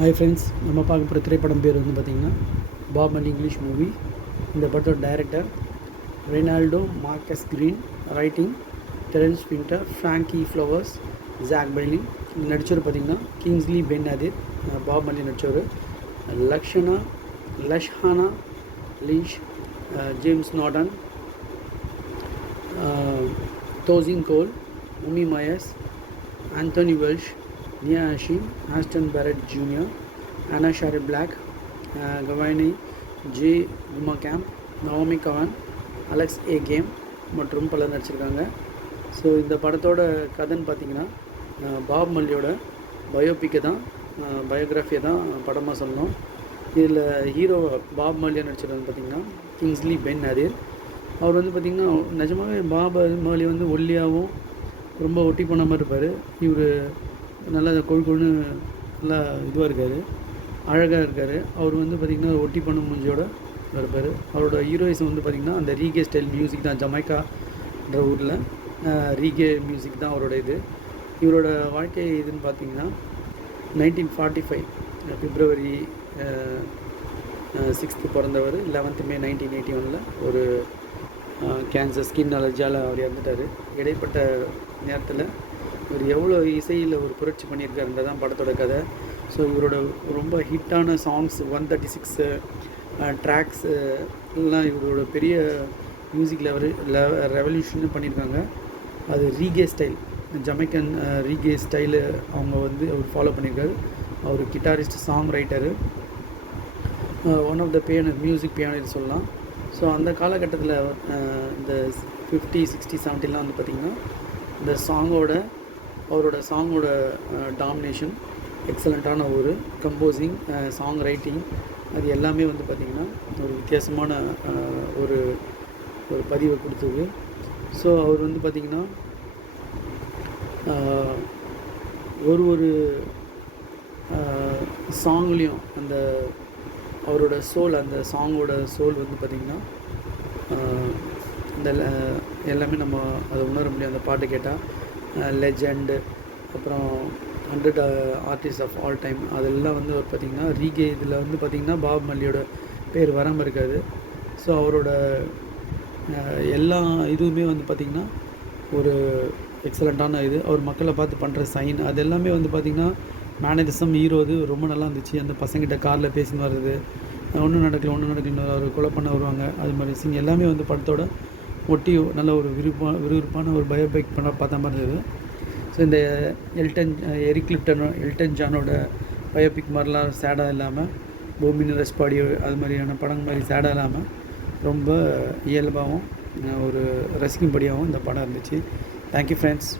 Hi friends, நம்ம பார்க்க போகிற திரைப்படம் பேர் வந்து பார்த்திங்கன்னா பாப் அண்ட் இங்கிலீஷ் மூவி. இந்த படத்தோட director Reinaldo Marcus Green, writing Terence Winter, Frankie Flowers, Zach Baylin. நடிச்சவர் பார்த்திங்கன்னா Kingsley Ben Adir, Bob Marley நடித்தவர், Lashana Lynch, James Norton, Tosin Cole, Umi Myers, Anthony Welch, Nia Ashim, Aston Barrett Jr., Anna Shari Black, Gavani J. Gumacamp, Naomi Kavan, Alex ஏ கேம் மற்றும் பலர் நடிச்சிருக்காங்க. So இந்த படத்தோட கதைன்னு பார்த்திங்கன்னா பாப் மல்லியோட பயோபிக்கை தான், பயோகிராஃபியை தான் படமாக சொல்லணும். இதில் ஹீரோ பாப் மல்லியாக நடிச்சிருக்காங்க பார்த்திங்கன்னா கிங்ஸ்லி பென் அதீர். அவர் வந்து பார்த்திங்கன்னா நிஜமாகவே பாப் மல்லி வந்து ஒல்லியாகவும் ரொம்ப ஒட்டி போன மாதிரி இருப்பார். இவர் நல்லா கொழுன்னு நல்லா இதுவாக இருக்கார், அழகாக இருக்கார். அவர் வந்து பார்த்திங்கன்னா ஒட்டி பண்ண மூஞ்சியோட இருப்பார். அவரோட ஹீரோயிசம் வந்து பார்த்திங்கன்னா அந்த ரீகே ஸ்டைல் மியூசிக் தான். ஜமைக்கான்ற ஊரில் ரீகே மியூசிக் தான் அவரோட இது. இவரோட வாழ்க்கை இதுன்னு பார்த்திங்கன்னா 1945 பிப்ரவரி 6 பிறந்தவர். 11th May 1981 ஒரு கேன்சர் ஸ்கின் அலர்ஜியால் அவர் இறந்துட்டார். இடைப்பட்ட நேரத்தில் இவர் எவ்வளோ இசையில் ஒரு புரட்சி பண்ணியிருக்காருன்றதான் படத்தோட கதை. ஸோ இவரோட ரொம்ப ஹிட்டான சாங்ஸ் 136 ட்ராக்ஸ் எல்லாம் இவரோட பெரிய மியூசிக் ரெவல்யூஷன் பண்ணியிருக்காங்க. அது reggae style, Jamaican reggae style அவங்க வந்து அவர் ஃபாலோ பண்ணியிருக்காரு. அவர் guitarist, song writer, one of the music piano சொல்லலாம். ஸோ அந்த காலகட்டத்தில் இந்த 50, 60, 70 வந்து பார்த்திங்கன்னா இந்த அவரோட சாங்கோட டாமினேஷன், எக்ஸலண்ட்டான ஒரு கம்போசிங், சாங் ரைட்டிங், அது எல்லாமே வந்து பார்த்திங்கன்னா ஒரு வித்தியாசமான ஒரு பதிவை கொடுத்தது. ஸோ அவர் வந்து பார்த்திங்கன்னா ஒரு சாங்லேயும் அவரோட சோல், அந்த சாங்கோட சோல் வந்து பார்த்திங்கன்னா இந்த எல்லாமே நம்ம அதை உணர முடியும் அந்த பாட்டு கேட்டால். லெஜண்ட், அப்புறம் 100 ஆர்டிஸ்ட் ஆஃப் ஆல் டைம், அதெல்லாம் வந்து அவர் பார்த்திங்கன்னா ரீகே இதில் வந்து பார்த்திங்கன்னா பாப் மல்லியோட பேர் வராமல் இருக்காது. ஸோ அவரோட எல்லா இதுவுமே வந்து பார்த்திங்கன்னா ஒரு எக்ஸலண்ட்டான இது. அவர் மக்களை பார்த்து பண்ணுற சைன், அது எல்லாமே வந்து பார்த்திங்கன்னா மேனரிசம், ஹீரோ இது ரொம்ப நல்லா இருந்துச்சு. அந்த பசங்கிட்ட காரில் பேசி வர்றது, ஒன்றும் நடக்கல அவர் கொலை பண்ண வருவாங்க, அது மாதிரி சீன் எல்லாமே வந்து படத்தோட ஒட்டி நல்ல ஒரு விறுவிறுப்பான ஒரு பயோபிக் பண்ண பார்த்த மாதிரி இருந்தது. ஸோ இந்த எல்டன் ஜானோட பயோபிக் மாதிரிலாம் சேடாக இல்லாமல், பூமியின் ரெஸ்பாடி அது மாதிரியான படங்கள் மாதிரி சேடாக இல்லாமல் ரொம்ப இயல்பாகவும் ஒரு ரசிக்கும்படியாகவும் இந்த படம் இருந்துச்சு. Thank you friends.